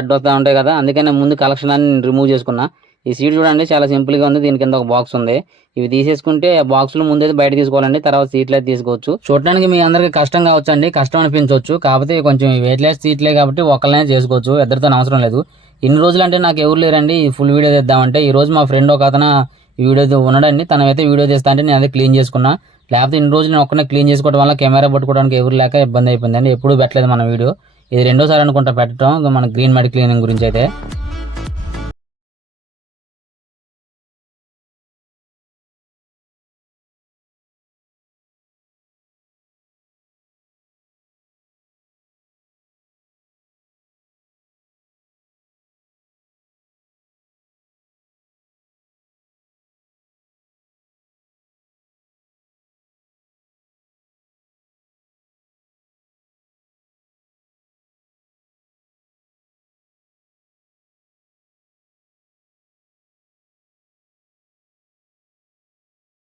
అడ్డొస్తా ఉంటాయి కదా, అందుకని ముందు కలెక్షన్ అన్ని రిమూవ్ చేసుకున్నా. ఈ సీట్ చూడండి చాలా సింపుల్ గా ఉంది. దీని కింద ఒక బాక్స్ ఉంది. ఇవి తీసేసుకుంటే బాక్స్ లో ముందైతే బయట తీసుకోవాలండి, తర్వాత సీట్లు అయితే తీసుకోవచ్చు. చూడడానికి మీ అందరికి కష్టం కావచ్చు అండి, కష్టం అనిపించవచ్చు. కాకపోతే కొంచెం వెయిట్లెస్ సీట్లే కాబట్టి ఒకళ్ళనే చేసుకోవచ్చు, ఇద్దరితో అవసరం లేదు. ఇన్ని రోజులు అంటే నాకు ఎవరు లేరండి ఈ ఫుల్ వీడియో తీద్దామంటే. ఈ రోజు మా ఫ్రెండ్ ఒక అతను ఈ వీడియో ఉన్నాడండి, తనైతే వీడియో తీస్తా అంటే నేను అదే క్లీన్ చేసుకున్నా. లేకపోతే ఇన్ని రోజులు నేను ఒక్కనే క్లీన్ చేసుకోవడం వల్ల కెమెరా పట్టుకోవడానికి ఎవరు లేక ఇబ్బంది అయిపోయిందండి. ఎప్పుడు పెట్టలేదు మన వీడియో, ఇది రెండోసారి అనుకుంటా పెట్టడం మన గ్రీన్ మడ్ క్లీనింగ్ గురించి అయితే.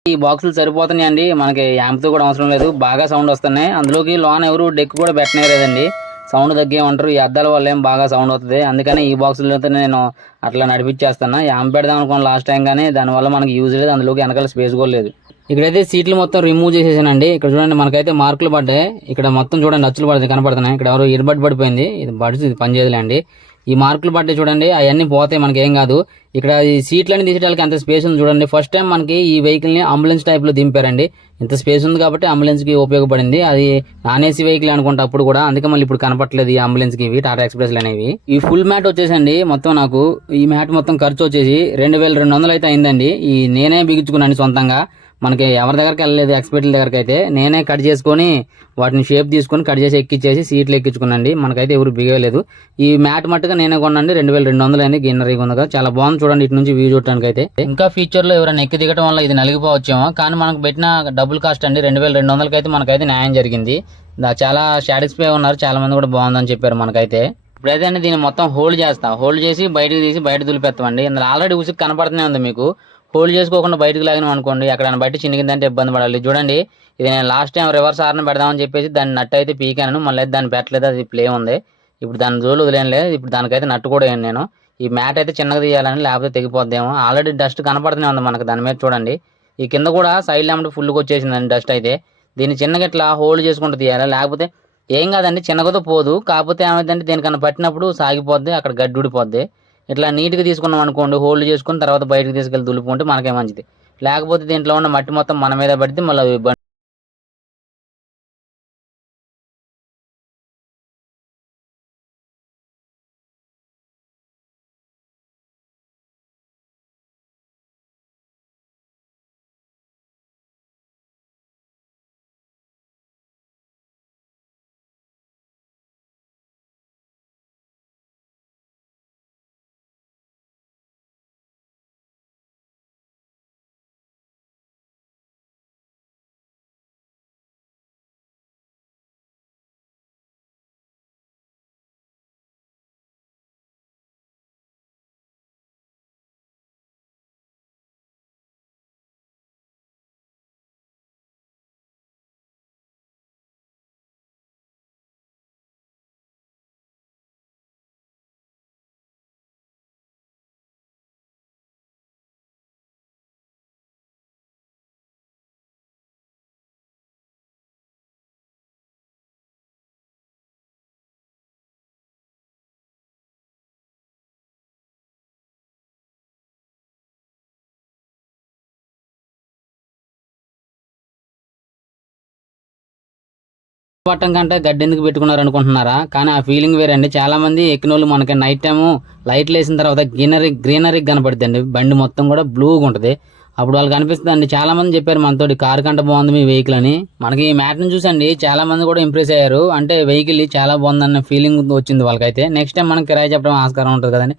ఈ బాక్సులు సరిపోతున్నాయండి, మనకి యాంప్ తో కూడా అవసరం లేదు. బాగా సౌండ్ వస్తున్నాయి అందులోకి. లోన్ ఎవరు డెక్ కూడా పెట్టనేలేదండి, సౌండ్ తగ్గేమంటారు. ఈ అద్దాల వల్ల ఏం బాగా సౌండ్ అవుతుంది, అందుకని ఈ బాక్సులతో నేను అట్లా నడిపించేస్తాను. యాంప్ పెడదాం అనుకోండి లాస్ట్ టైం, కానీ దానివల్ల మనకి యూజ్ లేదు, అందులోకి వెనకాల స్పేస్ కూడా లేదు. ఇక్కడైతే సీట్లు మొత్తం రిమూవ్ చేసేసానండి. ఇక్కడ చూడండి మనకైతే మార్కులు పడ్డాయి. ఇక్కడ మొత్తం చూడండి అచ్చులు పడుతుంది కనపడుతున్నాయి. ఇక్కడ ఎవరు ఇయర్బడ్ పడిపోయింది, ఇది బడ్స్ ఇది పనిచేయదులేండి. ఈ మార్కులు పడ్డాయి చూడండి, అవన్నీ పోతాయి, మనకి ఏం కాదు. ఇక్కడ ఈ సీట్లని తీసేటానికి ఎంత స్పేస్ ఉంది చూడండి. ఫస్ట్ టైం మనకి ఈ వెహికల్ ని అంబులెన్స్ టైప్ లో దింపారండి. ఇంత స్పేస్ ఉంది కాబట్టి అంబులెన్స్ కి ఉపయోగపడింది. అది నాన్ ఏసీ వెహికల్ అనుకుంటా అప్పుడు కూడా, అందుకే మళ్ళీ ఇప్పుడు కనపట్లేదు ఈ అంబులెన్స్ కి ఇవి టాటా ఎక్స్ప్రెస్ అనేవి. ఈ ఫుల్ మ్యాట్ వచ్చేసండి మొత్తం నాకు ఈ మ్యాట్ మొత్తం ఖర్చు వచ్చేసి 2200 అయితే అయిందండి. ఈ నేనే బిగించుకున్నాను సొంతంగా, మనకి ఎవరి దగ్గరికి వెళ్ళలేదు ఎక్స్పర్ట్ల దగ్గరికి అయితే. నేనే కట్ చేసుకొని వాటిని షేప్ తీసుకొని కట్ చేసి ఎక్కిచ్చేసి సీట్లు ఎక్కించుకున్నాండి. మనకైతే ఎవరు బిగలేదు. ఈ మ్యాట్ మట్టుగా నేనే కొనండి, 2200 అయింది. గిన్నెరీ ఉందిగా చాలా బాగుంది చూడండి ఇటు నుంచి వ్యూ చూడడానికి అయితే. ఇంకా ఫ్యూచర్ లో ఎవరైనా ఎక్కి దిగడం వల్ల ఇది నలిగిపోవచ్చేమో, కానీ మనకు పెట్టిన డబుల్ కాస్ట్ అండి 2200 అయితే మనకైతే న్యాయం జరిగింది. చాలా సాటిస్ఫై ఉన్నారు చాలా మంది కూడా, బాగుందని చెప్పారు మనకైతే. ఇప్పుడైతే అండి దీన్ని మొత్తం హోల్డ్ చేస్తా, హోల్డ్ చేసి బయటకు తీసి బయట దులిపేస్తామండి. ఇందులో ఆల్రెడీ ఉసుకు కనపడుతూనే ఉంది మీకు. హోల్డ్ చేసుకోకుండా బయటకు లాగినాం అనుకోండి, ఎక్కడైనా బయట చినిగిందంటే ఇబ్బంది పడాలి. చూడండి ఇది నేను లాస్ట్ టైం రివర్స్ హార్న్ పెడదామని చెప్పేసి దాన్ని నట్టు అయితే పీకాను, మళ్ళీ దాన్ని పెట్టలేదు, అది ప్లే ఉంది. ఇప్పుడు దాని జోలు వదిలేనులేదు. ఇప్పుడు దానికైతే నట్టు కూడా వేయను నేను. ఈ మ్యాట్ అయితే చిన్నగా తీయాలని, లేకపోతే తెగిపోద్దేమో. ఆల్రెడీ డస్ట్ కనపడుతూనే ఉంది మనకు దాని మీద చూడండి. ఈ కింద కూడా సైడ్ ల్యాంప్ ఫుల్గా వచ్చేసిందండి డస్ట్ అయితే. దీన్ని చిన్నగా ఇట్లా హోల్డ్ చేసుకుంటూ తీయాలి, లేకపోతే ఏం కాదండి చిన్నగతో పోదు. కాకపోతే ఏమైందంటే దేనికన్నా పట్టినప్పుడు సాగిపోద్ది, అక్కడ గడ్డి ఊడిపోద్ది. ఇట్లా నీట్గా తీసుకున్నాం అనుకోండి, హోల్డ్ చేసుకుని తర్వాత బయటకు తీసుకెళ్ళి దులుపుకుంటే మనకే మంచిది. లేకపోతే దీంట్లో ఉన్న మట్టి మొత్తం మన మీద పడితే మళ్ళీ పట్టం కంటే గడ్డి ఎందుకు పెట్టుకున్నారు అనుకుంటున్నారా? కానీ ఆ ఫీలింగ్ వేరండి. చాలా మంది ఎక్కినోళ్ళు మనకి నైట్ టైము లైట్లు వేసిన తర్వాత గ్రీనరీ కనపడుతుంది, బండి మొత్తం కూడా బ్లూగా ఉంటుంది. అప్పుడు వాళ్ళకి అనిపిస్తుంది అండి. చాలా మంది చెప్పారు మనతోటి కారు కంటే బాగుంది మీ వెహికల్ అని. మనకి ఈ మ్యాట్ ని చూసండి చాలా మంది కూడా ఇంప్రెస్ అయ్యారు. అంటే వెహికల్ చాలా బాగుందన్న ఫీలింగ్ వచ్చింది వాళ్ళకైతే. నెక్స్ట్ టైం మనం కిరాయి చెప్పడం ఆస్కారం ఉంటుంది కదండి.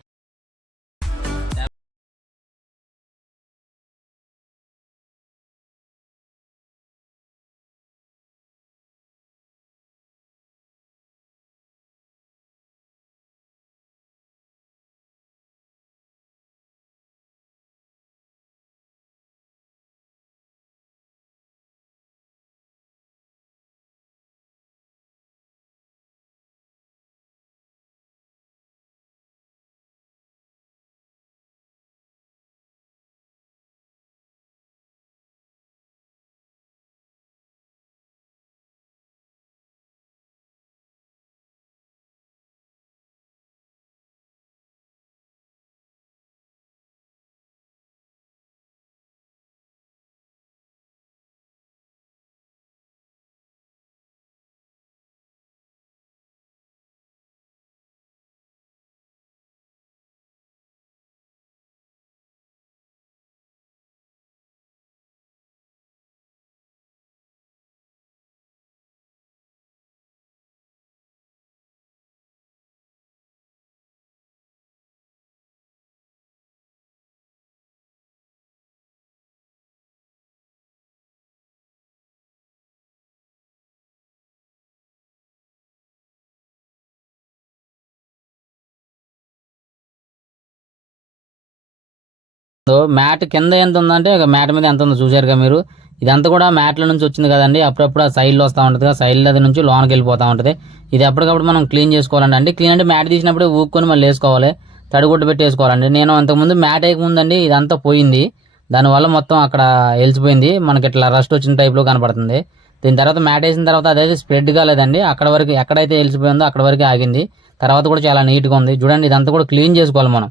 మ్యాట్ కింద ఎంత ఉందంటే మ్యాట్ మీద ఎంత ఉందో చూసారుగా మీరు. ఇదంతా కూడా మ్యాట్ల నుంచి వచ్చింది కదండి. అప్పుడప్పుడు ఆ సైడ్లో వస్తూ ఉంటుంది కదా, సైడ్ల నుంచి లోనకి వెళ్ళిపోతూ ఉంటుంది. ఇది ఎప్పటికప్పుడు మనం క్లీన్ చేసుకోవాలండి. అంటే క్లీన్ అంటే మ్యాట్ తీసినప్పుడు ఊక్కొని మళ్ళీ వేసుకోవాలి, తడిగుడ్డ పెట్టి వేసుకోవాలండి. నేను అంతకుముందు మ్యాట్ వేయకముందండి ఇదంతా పోయింది, దానివల్ల మొత్తం అక్కడ వెలిసిపోయింది, మనకి ఇట్లా రస్ట్ వచ్చిన టైప్లో కనపడుతుంది. దీని తర్వాత మ్యాట్ వేసిన తర్వాత అదైతే స్ప్రెడ్ కాలేదండి, అక్కడ వరకు ఎక్కడైతే వెలిసిపోయిందో అక్కడ వరకు ఆగింది. తర్వాత కూడా చాలా నీట్గా ఉంది చూడండి. ఇదంతా కూడా క్లీన్ చేసుకోవాలి మనం.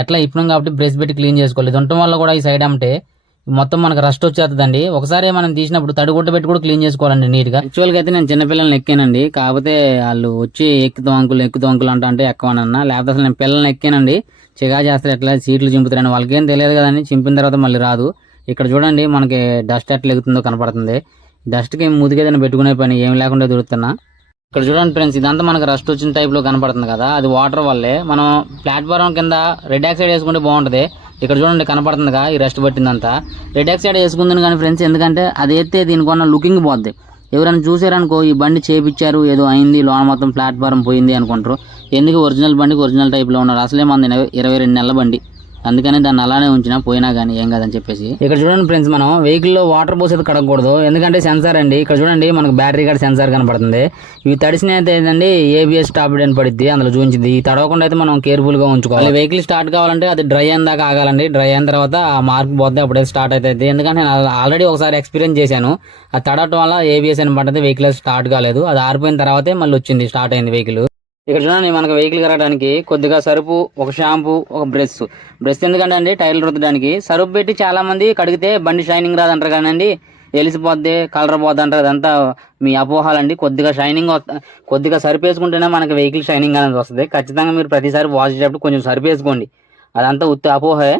ఎట్లా ఇప్పినాం కాబట్టి బ్రష్ పెట్టి క్లీన్ చేసుకోవాలి. ఇది ఉండటం వల్ల కూడా ఈ సైడ్ అంటే మొత్తం మనకు రస్ట్ వచ్చేస్తుందండి. ఒకసారి మనం తీసినప్పుడు తడిగుడ్డ పెట్టి కూడా క్లీన్ చేసుకోవాలండి నీట్గా. యాక్చువల్గా అయితే నేను చిన్నపిల్లల్ని ఎక్కానండి, కాకపోతే వాళ్ళు వచ్చి ఎక్కుతాం అంకులు అంటే ఎక్కవనన్నా, లేకపోతే అసలు నేను పిల్లల్ని ఎక్కానండి. చిగా చేస్తారు, ఎట్లా సీట్లు చింపుతారని వాళ్ళకేం తెలియదు కదండి. చింపిన తర్వాత మళ్ళీ రాదు. ఇక్కడ చూడండి మనకి డస్ట్ ఎట్లా ఎగుతుందో కనపడుతుంది. డస్ట్కి ముదిగేదైనా పెట్టుకునే పని ఏం లేకుండా దొరుకుతున్నా. ఇక్కడ చూడండి ఫ్రెండ్స్, ఇదంతా మనకు రస్ట్ వచ్చిన టైప్లో కనపడుతుంది కదా, అది వాటర్ వల్లే. మనం ప్లాట్ఫారం కింద రెడ్ ఆక్సైడ్ వేసుకుంటే బాగుంటుంది. ఇక్కడ చూడండి కనపడుతుందిగా ఈ రస్ట్ పట్టిందంతా. రెడ్ ఆక్సైడ్ వేసుకుంది కానీ ఫ్రెండ్స్, ఎందుకంటే అది అయితే దీనికొన్న లుకింగ్ పోద్ది. ఎవరైనా చూసారనుకో ఈ బండి చేపించారు ఏదో అయింది లోన మొత్తం ప్లాట్ఫారం పోయింది అనుకుంటారు. ఎందుకు ఒరిజినల్ బండికి ఒరిజినల్ టైప్లో ఉన్నారు. అసలే మంది 22 నెలల బండి, అందుకని దాన్ని అలానే ఉంచినా పోయినా కానీ ఏం కాదని చెప్పేసి. ఇక్కడ చూడండి ఫ్రెండ్స్, మనం వెహికల్లో వాటర్ పోసేది కడగకూడదు, ఎందుకంటే సెన్సార్ అండి. ఇక్కడ చూడండి మనకు బ్యాటరీ కార్డ్ సెన్సార్ కనపడుతుంది. ఇవి తడిసిన అయితే ఏంటండి ఏబిఎస్ స్టాప్ అని పడుద్ది, అందులో చూపించింది. ఈ తడవకుండా అయితే మనం కేర్ఫుల్గా ఉంచుకోవాలి. వెహికల్ స్టార్ట్ కావాలంటే అది డ్రై అయిన దాకా ఆగాలండి. డ్రై అయిన తర్వాత ఆ మార్క్ పోతే అప్పుడైతే స్టార్ట్ అవుతుంది. ఎందుకంటే నేను ఆల్రెడీ ఒకసారి ఎక్స్పీరియన్స్ చేశాను, అది తడవటం వల్ల ఏబిఎస్ అని పడ్డది, వెహికల్ స్టార్ట్ కాలేదు. అది ఆరిపోయిన తర్వాతే మళ్ళీ వచ్చింది, స్టార్ట్ అయింది వెహికల్. ఇక్కడ చూడండి మనకు వెహికల్ కడగడానికి కొద్దిగా సరుపు, ఒక షాంపూ, ఒక బ్రష్ ఎందుకంటే అండి టైర్లు రుద్దడానికి. సరుపు పెట్టి చాలా మంది కడిగితే బండి షైనింగ్ రాదంటారు కానండి, వెలిసిపోద్ది, కలర్ పోద్ది అంటారు. అదంతా మీ అపోహాలండి. కొద్దిగా సరుపు వేసుకుంటేనే మనకి వెహికల్ షైనింగ్ అనేది వస్తుంది. ఖచ్చితంగా మీరు ప్రతిసారి వాష్ చేసేటప్పుడు కొంచెం సరుపు వేసుకోండి, అదంతా ఉత్తి అపోహే.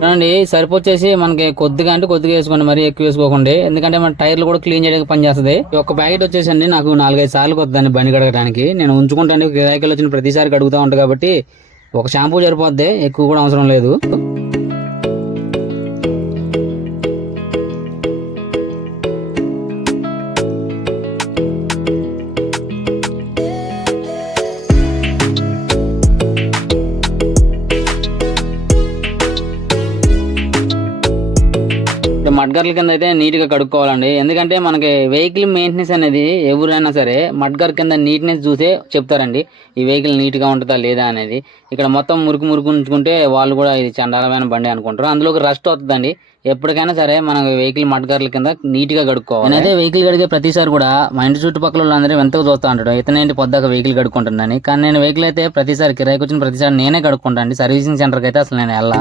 చూడండి సరుపు వచ్చేసి మనకి కొద్దిగా అంటే కొద్దిగా వేసుకోండి, మరీ ఎక్కువ వేసుకోకండి, ఎందుకంటే మన టైర్లు కూడా క్లీన్ చేయడానికి పనిచేస్తుంది. ఒక ప్యాకెట్ వచ్చేసండి నాకు 4-5 సార్లు కొద్దాన్ని బండి కడగడానికి. నేను ఉంచుకుంటాను, గిరాకీలు వచ్చిన ప్రతిసారి కడుగుతూ ఉంటాను కాబట్టి ఒక షాంపూ సరిపోద్ది, ఎక్కువ కూడా అవసరం లేదు. మడ్గర్ల కింద అయితే నీట్గా కడుక్కోవాలండి, ఎందుకంటే మనకి వెహికల్ మెయింటెనెన్స్ అనేది ఎవరైనా సరే మడ్గర్ కింద నీట్నెస్ చూసే చెప్తారండి ఈ వెహికల్ నీట్గా ఉంటుందా లేదా అనేది. ఇక్కడ మొత్తం మురుకు ఉంచుకుంటే వాళ్ళు కూడా ఇది చండాలమైన బండి అనుకుంటారు, అందులోకి రస్ట్ వస్తుందండి. ఎప్పటికైనా సరే మన వెహికల్ మడ్గర్ల కింద నీట్గా కడుక్కోవాలి. నేనైతే వెహికల్ కడిగే ప్రతిసారి కూడా మా ఇంటి చుట్టుపక్కల వాళ్ళందరూ ఎంతో చూస్తూ ఉంటాడు, ఇతనేంటి పొద్దాక వెహికల్ కడుక్కుంటుందని. కానీ నేను వెహికల్ అయితే ప్రతిసారి కిరాయికి వచ్చిన ప్రతిసారి నేనే కడుక్కుంటాను. సర్వీసింగ్ సెంటర్కి అయితే అసలు నేను వెళ్ళా.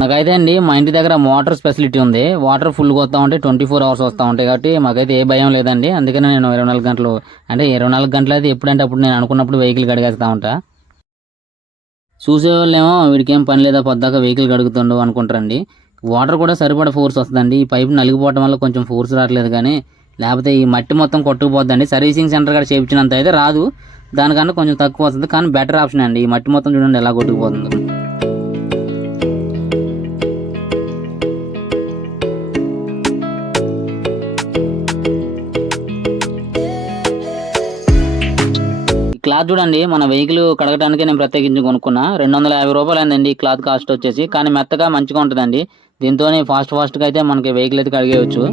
నాకైతే అండి మా ఇంటి దగ్గర వాటర్ ఫెసిలిటీ ఉంది, వాటర్ ఫుల్గా వస్తూ ఉంటాయి, 24 hours వస్తూ ఉంటాయి కాబట్టి మాకైతే ఏ భయం లేదండి. అందుకనే నేను 24 గంటలు, అంటే 24 గంటలు అయితే ఎప్పుడంటే అప్పుడు నేను అనుకున్నప్పుడు వెహికల్ కడిగేస్తూ ఉంటా. చూసేవాళ్ళేమో వీడికి ఏం పని లేదా పొద్దాక వెహికల్ కడుగుతుండో అనుకుంటారండి. వాటర్ కూడా సరిపడా ఫోర్స్ వస్తుందండి. ఈ పైపు నలిగిపోవడం వల్ల కొంచెం ఫోర్స్ రావట్లేదు, కానీ లేకపోతే ఈ మట్టి మొత్తం కొట్టుకుపోద్దండి. సర్వీసింగ్ సెంటర్ కూడా చేయించినంత అయితే రాదు, దానికన్నా కొంచెం తక్కువ వస్తుంది, కానీ బెటర్ ఆప్షన్ అండి. ఈ మట్టి మొత్తం చూడండి ఎలా కొట్టుకుపోతుందో. క్లాత్ చూడండి, మన వెహికల్ కడగడానికి నేను ప్రత్యేకించి కొనుక్కున్నా, 250 రూపాయలు అయిందండి ఈ క్లాత్ కాస్ట్ వచ్చేసి. కానీ మెత్తగా మంచిగా ఉంటుందండి, దీంతో ఫాస్ట్గా అయితే మనకి వెహికల్ అయితే కడిగేయచ్చు.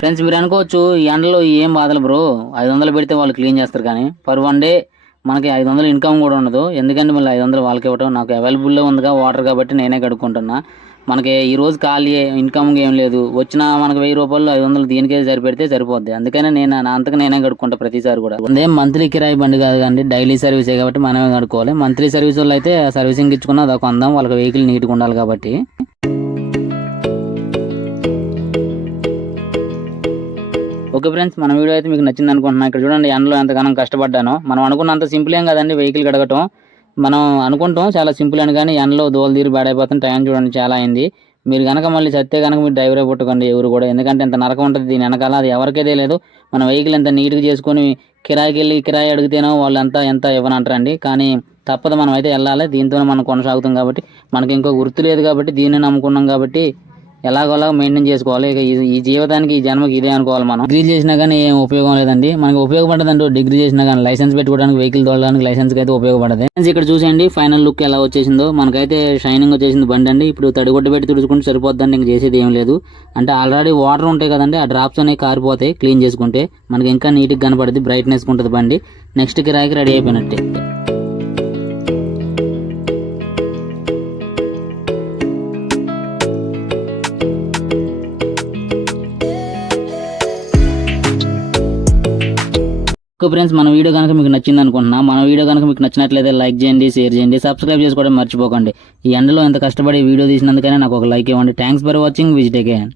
ఫ్రెండ్స్ మీరు అనుకోవచ్చు ఈ ఎండలో ఏం బాధలు బ్రో, 500 పెడితే వాళ్ళు క్లీన్ చేస్తారు, కానీ పర్ 1 డే మనకి 500 ఇన్కమ్ కూడా ఉండదు. ఎందుకంటే మళ్ళీ 500 వాళ్ళకి ఇవ్వడం, నాకు అవైలబుల్లో ఉందిగా వాటర్ కాబట్టి నేనే కడుక్కుంటున్నా. మనకి ఈ రోజు ఖాళీ ఇన్కమ్ ఏం లేదు, వచ్చిన మనకి 1000 రూపాయలు 500 దీనికే సరిపెడితే సరిపోద్ది. అందుకనే నేను నా అంతకు నేనే కడుక్కుంటా ప్రతిసారి కూడా. అదేం మంత్లీ కిరాయి బండి కాదు కానీ డైలీ సర్వీసే కాబట్టి మనమే కడుక్కోవాలి. మంత్లీ సర్వీస్ వాళ్ళు అయితే సర్వీసింగ్ ఇచ్చుకున్న అదొక అందం, వాళ్ళకి వెహికల్ నీట్గా ఉండాలి కాబట్టి. ఓకే ఫ్రెండ్స్, మన వీడియో అయితే మీకు నచ్చింది అనుకుంటున్నా. ఇక్కడ చూడండి ఎండలో ఎంతగానో కష్టపడ్డాను. మనం అనుకున్నంత సింపుల్ ఏం కదండి వెహికల్ కడగటం. మనం అనుకుంటాం చాలా సింపుల్ అని, కానీ ఎండలో దోలు తీరి బేడైపోతుంది. టైం చూడండి చాలా అయింది. మీరు కనుక మళ్ళీ సత్తే కనుక మీరు డ్రైవరే పుట్టకండి ఎవరు కూడా, ఎందుకంటే ఇంత నరకం ఉంటుంది దీని వెనకాల. అది ఎవరికైతే లేదు. మన వెహికల్ ఎంత నీట్గా చేసుకొని కిరాయికి వెళ్ళి కిరాయి అడిగితేనో వాళ్ళు ఎంత ఇవ్వనంటారండి. కానీ తప్పదు, మనం అయితే వెళ్ళాలి. దీంతోనే మనం కొనసాగుతాం కాబట్టి, మనకి ఇంకో గుర్తు లేదు కాబట్టి దీన్ని నమ్ముకున్నాం కాబట్టి ఎలాగోలా మెయింటైన్ చేసుకోవాలి. ఇక ఈ జీవితానికి ఈ జన్మకి ఇదే అనుకోవాలి. మనం డిగ్రీ చేసినా కానీ ఏం ఉపయోగం లేదండి. మనకి ఉపయోగపడదండి డిగ్రీ చేసినా కానీ. లైసెన్స్ పెట్టుకోవడానికి, వెహికల్ తోలడానికి లైసెన్స్ అయితే ఉపయోగపడదు. ఇక్కడ చూసేయండి ఫైనల్ లుక్ ఎలా వచ్చేసిందో. మనకైతే షైనింగ్ వచ్చేసింది బండి అండి. ఇప్పుడు తడిగొడ్డు పెట్టి తుడుచుకుంటే సరిపోద్దండి, ఇంక చేసేది ఏం లేదు. అంటే ఆల్రెడీ వాటర్ ఉంటాయి కదండి, ఆ డ్రాప్స్ అనేవి కారిపోతాయి క్లీన్ చేసుకుంటే. మనకి ఇంకా నీట్గా కనపడుతుంది, బ్రైట్నెస్ ఉంటుంది బండి. నెక్స్ట్ కిరాయికి రెడీ అయిపోయినట్టే. ఓకే ఫ్రెండ్స్, మన వీడియో కనుక మీకు నచ్చింది అనుకుంటున్నా. మన వీడియో కనుక మీకు నచ్చినట్లయితే లైక్ చేయండి, షేర్ చేయండి, సబ్స్క్రైబ్ చేసుకోవడం మర్చిపోకండి. ఈ ఎండలో ఎంత కష్టపడి వీడియో తీసినందుకైనా నాకు ఒక లైక్ ఇవ్వండి. Thanks for watching. Visit again.